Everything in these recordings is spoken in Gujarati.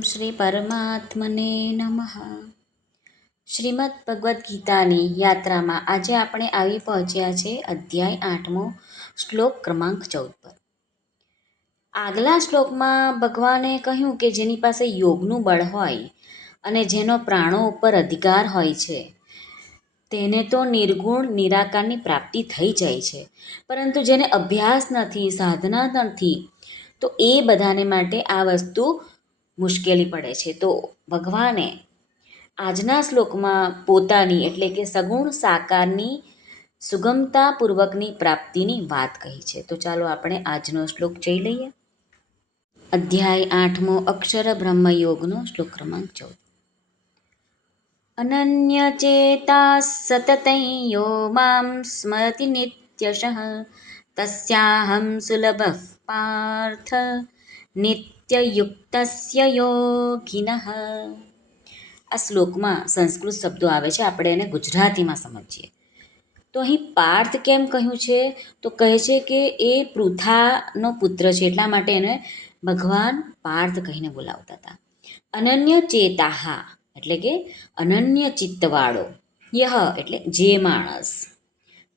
શ્રી પરમાત્મને નમઃ. શ્રીમદ ભગવદ્ ગીતાની યાત્રામાં આજે આપણે આવી પહોંચ્યા છે અધ્યાય 8મો શ્લોક ક્રમાંક 14 પર. આગલા શ્લોકમાં ભગવાને કહ્યું કે જેની પાસે યોગનું બળ હોય અને જેનો પ્રાણો ઉપર અધિકાર હોય છે તેને તો નિર્ગુણ નિરાકારની પ્રાપ્તિ થઈ જાય છે, પરંતુ જેને અભ્યાસ નથી, સાધના નથી, તો એ બધાને માટે આ વસ્તુ મુશ્કેલી પડે છે. તો ભગવાને આજના શ્લોકમાં પોતાની એટલે કે સગુણ સાકારની સુગમતાપૂર્વકની પ્રાપ્તિની વાત કહી છે. તો ચાલો આપણે આજનો શ્લોક જોઈ લઈએ. અધ્યાય 8મો અક્ષર બ્રહ્મયોગનો શ્લોક ક્રમાંક 14. અનન્ય ચેતા સતતં યો મામ સ્મરતિ નિત્યશઃ તસ્યાહં સુલભઃ પાર્થ નિત્યયુક્તસ્ય યોગિનઃ. આ શ્લોકમાં સંસ્કૃત શબ્દો આવે છે, આપણે એને ગુજરાતીમાં સમજીએ. તો અહીં પાર્થ કેમ કહ્યું છે? તો કહે છે કે એ પૃથાનો પુત્ર છે, એટલા માટે એને ભગવાન પાર્થ કહીને બોલાવતા હતા. અનન્ય ચેતાહા એટલે કે અનન્ય ચિત્તવાળો, યહ એટલે જે માણસ,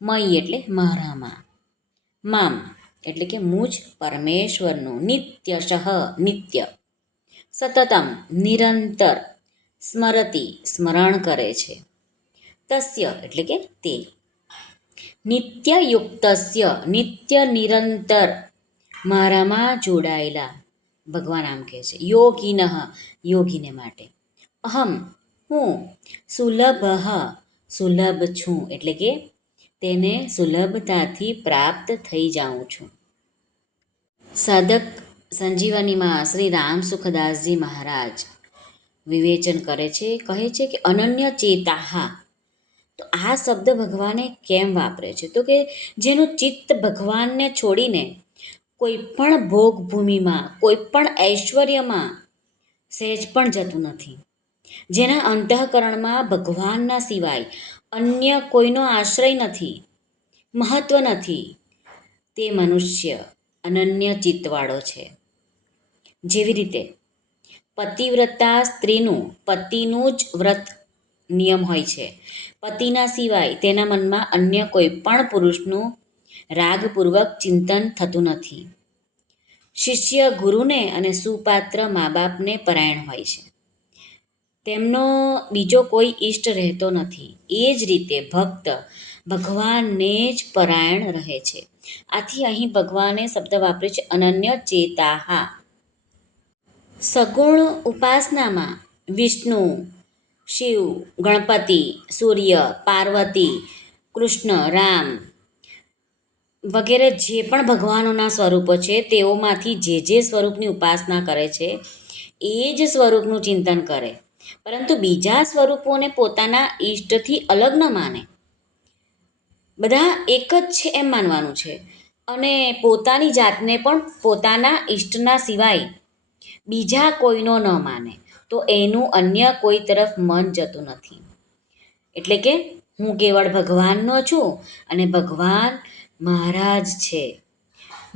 મય એટલે મારામાં, મામ એટલે કે મુજ પરમેશ્વરનું, નિત્યશઃ નિત્ય, સતતમ નિરંતર, સ્મરતિ સ્મરણ કરે છે, તસ્ય એટલે કે તે, નિત્યયુક્તસ્ય નિત્ય નિરંતર મારામાં જોડાયેલા, ભગવાન આમ કહે છે, યોગિનઃ યોગીને માટે, અહમ હું, સુલભ સુલભ છું એટલે કે તેને સુલભતાથી પ્રાપ્ત થઈ જાઉં છું. સાધક સંજીવનીમાં શ્રી રામ સુખદાસજી મહારાજ વિવેચન કરે છે, કહે છે કે અનન્ય ચેતાહા. તો આ શબ્દ ભગવાને કેમ વાપરે છે? તો કે જેનું ચિત્ત ભગવાનને છોડીને કોઈ પણ ભોગભૂમિમાં, કોઈ પણ ઐશ્વર્યમાં સહેજ પણ જતું નથી, જેના અંતઃકરણમાં ભગવાનના સિવાય અન્ય કોઈનો આશ્રય નથી, મહત્વ નથી, તે મનુષ્ય અનન્ય ચિત્તવાળો છે. જેવી રીતે પતિવ્રતા સ્ત્રીનું પતિનું જ વ્રત નિયમ હોય છે, પતિના સિવાય તેના મનમાં અન્ય કોઈ પણ પુરુષનું રાગપૂર્વક ચિંતન થતું નથી. શિષ્ય ગુરુને અને સુપાત્ર મા બાપને પરાયણ હોય છે, તેમનો બીજો કોઈ ઈષ્ટ રહેતો નથી. એ જ રીતે ભક્ત ભગવાનને જ પરાયણ રહે છે. આથી અહીં ભગવાને શબ્દ વાપર્યો છે અનન્ય ચેતાહા. સગુણ ઉપાસનામાં વિષ્ણુ, શિવ, ગણપતિ, સૂર્ય, પાર્વતી, કૃષ્ણ, રામ વગેરે જે પણ ભગવાનોના સ્વરૂપો છે તેઓમાંથી જે સ્વરૂપની ઉપાસના કરે છે એ જ સ્વરૂપનું ચિંતન કરે, પરંતુ બીજા સ્વરૂપોને પોતાના ઈષ્ટથી અલગ ન માને. બધા એક જ છે એમ માનવાનું છે, અને પોતાની જાતને પણ પોતાના ઈષ્ટના સિવાય બીજા કોઈનો ન માને, તો એનું અન્ય કોઈ તરફ મન જતું નથી. એટલે કે હું કેવળ ભગવાનનો છું અને ભગવાન મારા જ છે,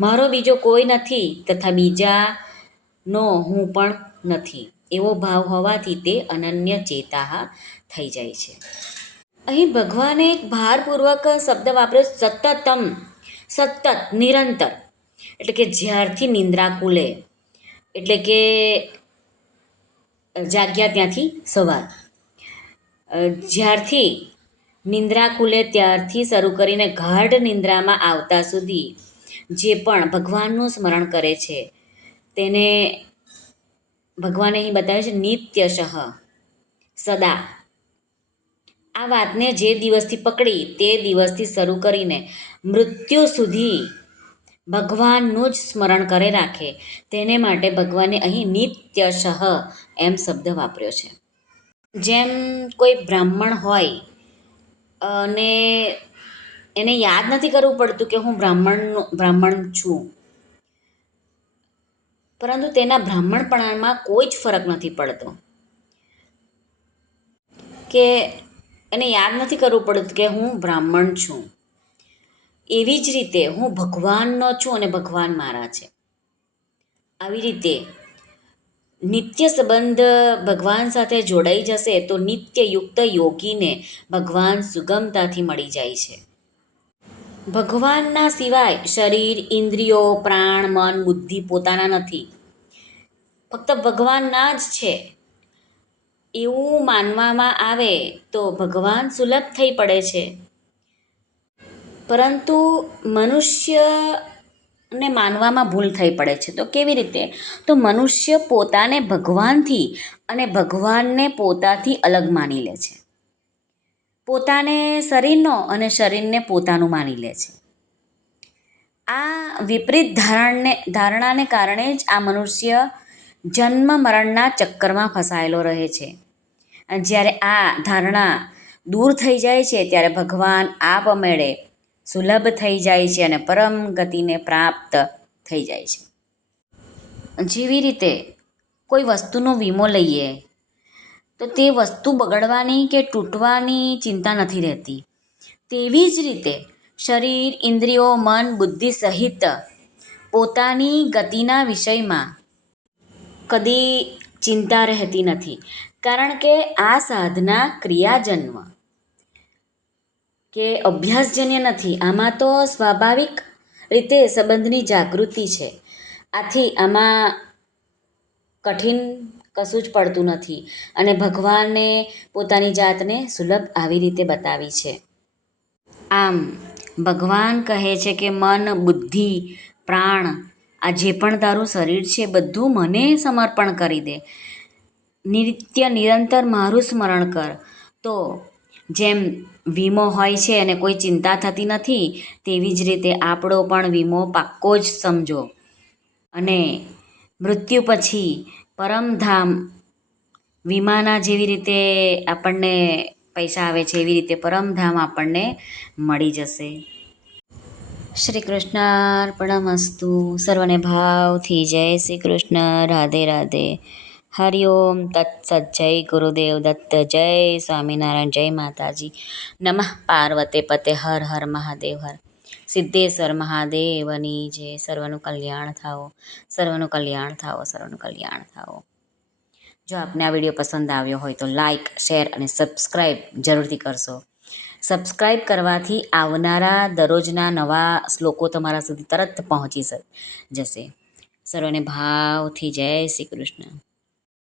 મારો બીજો કોઈ નથી તથા બીજાનો હું પણ નથી, એવો ભાવ હોવાથી તે અનન્ય ચેતાહા થઈ જાય છે. અહીં ભગવાને એક ભારપૂર્વક શબ્દ વાપર્યો, સતતમ, સતત નિરંતર. એટલે કે જ્યારથી નિંદ્રા ખુલે એટલે કે જાગ્યા ત્યાંથી સવાર, જ્યારથી નિંદ્રા ખુલે ત્યારથી શરૂ કરીને ગાઢ નિંદ્રામાં આવતા સુધી જે પણ ભગવાનનું સ્મરણ કરે છે તેને ભગવાને અહીં બતાવ્યું છે નિત્યશઃ, સદા. આ વાતને જે દિવસથી પકડી તે દિવસથી શરૂ કરીને મૃત્યુ સુધી ભગવાનનું જ સ્મરણ કરે રાખે, તેને માટે ભગવાને અહીં નિત્યશઃ એમ શબ્દ વાપર્યો છે. જેમ કોઈ બ્રાહ્મણ હોય અને એને યાદ નથી કરવું પડતું કે હું બ્રાહ્મણ છું, પરંતુ તેના બ્રાહ્મણપણામાં કોઈ જ ફરક નથી પડતો, કે એને યાદ નથી કરવું પડતું કે હું બ્રાહ્મણ છું. એવી જ રીતે હું ભગવાનનો છું અને ભગવાન મારા છે. આવી રીતે નિત્ય સંબંધ ભગવાન સાથે જોડાઈ જશે તો નિત્યયુક્ત યોગીને ભગવાન સુગમતાથી મળી જાય છે. ભગવાનના સિવાય શરીર, ઇન્દ્રિયો, પ્રાણ, મન, બુદ્ધિ પોતાના નથી, ફક્ત ભગવાનના જ છે એવું માનવામાં આવે તો ભગવાન સુલભ થઈ પડે છે. પરંતુ મનુષ્યને માનવામાં ભૂલ થઈ પડે છે. તો કેવી રીતે? તો મનુષ્ય પોતાને ભગવાનથી અને ભગવાનને પોતાથી અલગ માની લે છે. પોતાને શરીરનો અને શરીરને પોતાનું માની લે છે. આ વિપરીત ધારણાને કારણે જ આ મનુષ્ય જન્મ મરણના ચક્કરમાં ફસાયેલો રહે છે. જ્યારે આ ધારણા દૂર થઈ જાય છે ત્યારે ભગવાન આપમેળે સુલભ થઈ જાય છે અને પરમ ગતિને પ્રાપ્ત થઈ જાય છે. જેવી રીતે કોઈ વસ્તુનો વીમો લઈએ તો તે વસ્તુ બગડવાની કે તૂટવાની ચિંતા નથી રહેતી. તેવી જ રીતે શરીર, ઇન્દ્રિયો, મન, બુદ્ધિ સહિત પોતાની ગતિના વિષયમાં કદી ચિંતા રહેતી નથી. કારણ કે આ સાધના ક્રિયાજન્મ કે અભ્યાસજન્ય નથી. આમાં તો સ્વાભાવિક રીતે સંબંધની જાગૃતિ છે. આથી આમાં કઠિન કશું જ પડતું નથી અને ભગવાને પોતાની જાતને સુલભ આવી રીતે બતાવી છે. આમ ભગવાન કહે છે કે મન, બુદ્ધિ, પ્રાણ, આ જે પણ તારું શરીર છે બધું મને સમર્પણ કરી દે. નિત્ય નિરંતર મારું સ્મરણ કર. તો જેમ વીમો હોય છે અને કોઈ ચિંતા થતી નથી, તેવી જ રીતે આપણો પણ વીમો પાક્કો જ સમજો. અને મૃત્યુ પછી પરમધામ વીમાના જેવી રીતે આપણને પૈસા આવે છે એવી રીતે પરમધામ આપણને મળી જશે. શ્રી કૃષ્ણ અર્પણમસ્તુ. સર્વને ભાવથી જય શ્રી કૃષ્ણ. રાધે રાધે. હરિઓમ તત્સત. જય ગુરુદેવ દત્ત. જય સ્વામિનારાયણ. જય માતાજી. નમઃ પાર્વતે પતે. હર હર મહાદેવ. હર સિદ્ધેશ્વર મહાદેવની જય. સર્વનું કલ્યાણ થાઓ, સર્વનું કલ્યાણ થાઓ, સર્વનું કલ્યાણ થાઓ. જો આપને આ વિડીયો પસંદ આવ્યો હોય તો લાઈક, શેર અને સબસ્ક્રાઈબ જરૂરથી કરશો. સબસ્ક્રાઈબ કરવાથી આવનારા દરરોજના નવા શ્લોકો તમારા સુધી તરત પહોંચી જશે. સર્વને ભાવથી જય શ્રી કૃષ્ણ.